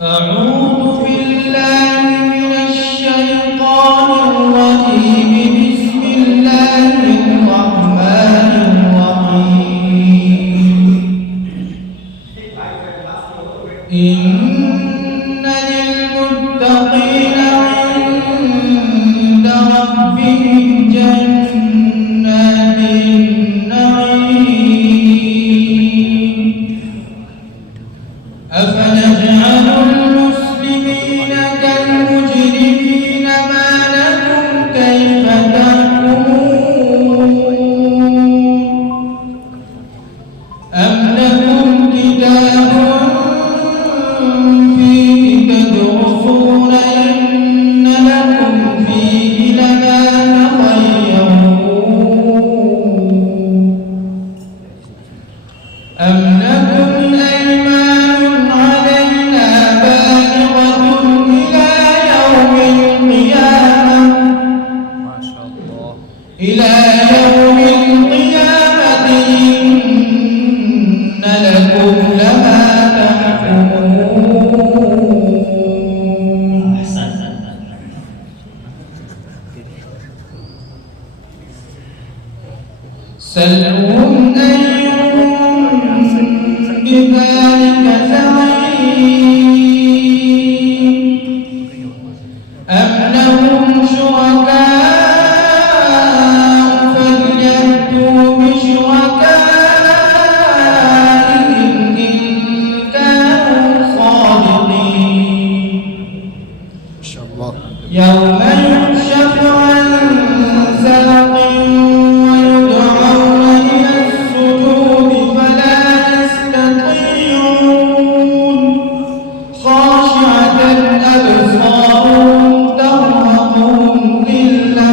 أعوذ بالله من الشيطان الرجيم. بسم الله الرحمن الرحيم. إن للمتقين عند ربهم جنات النعيم. أفنجعل المسلمين كالمجرمين ما لكم كيف تحكمون أم لكم كتاب فيه تدرسون إن لكم فيه لما تخيرون أم لكم أيمان علينا بالغة إلى يوم القيامة إلى يوم القيامة إن لكم لما تحكمون. سلهم أيهم بذلك زعيم أم لهم شركاء فليأتوا بشركائهم إن كانوا صادقين. يوم يكشف عن ساق ويدعون إلى السجود فلا يستطيعون خاشعة أبصارهم ترهقهم ذلة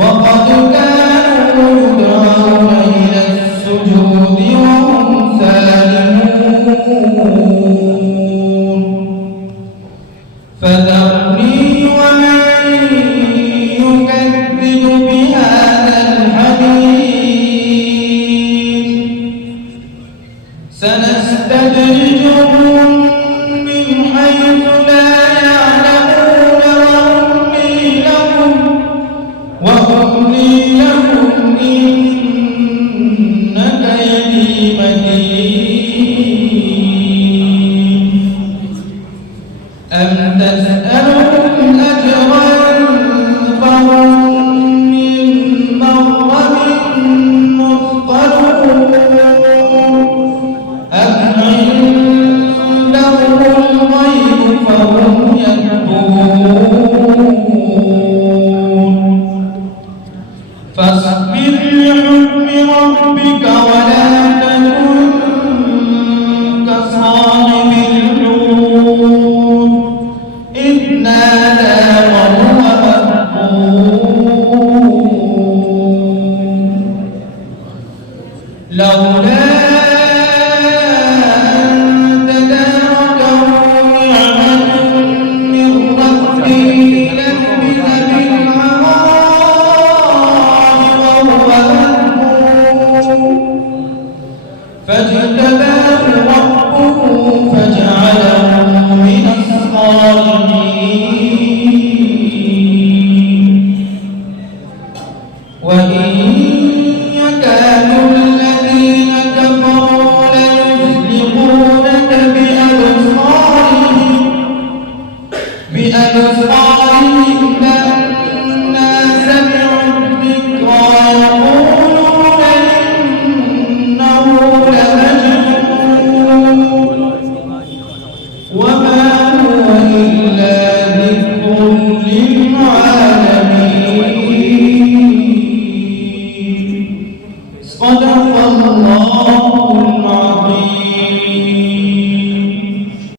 وقد كانوا يدعون إلى السجود وهم سالمون. فذرني ومن يكذب بهذا الحديث سنستدرجهم من حيث لا يعلمون وأملي لهم إن كيدي متين. أم تسألهم أجرا فهم من مغرم مثقلون أم عندهم الغيب فهم يكتبون. فاصبر لحكم ربك ولا تكن كصاحب الحوت إذ نادى وهو مكظوم لولا أن تداركه نعمة من ربه للبث بالعراء وهو مذموم فاجتباه ربه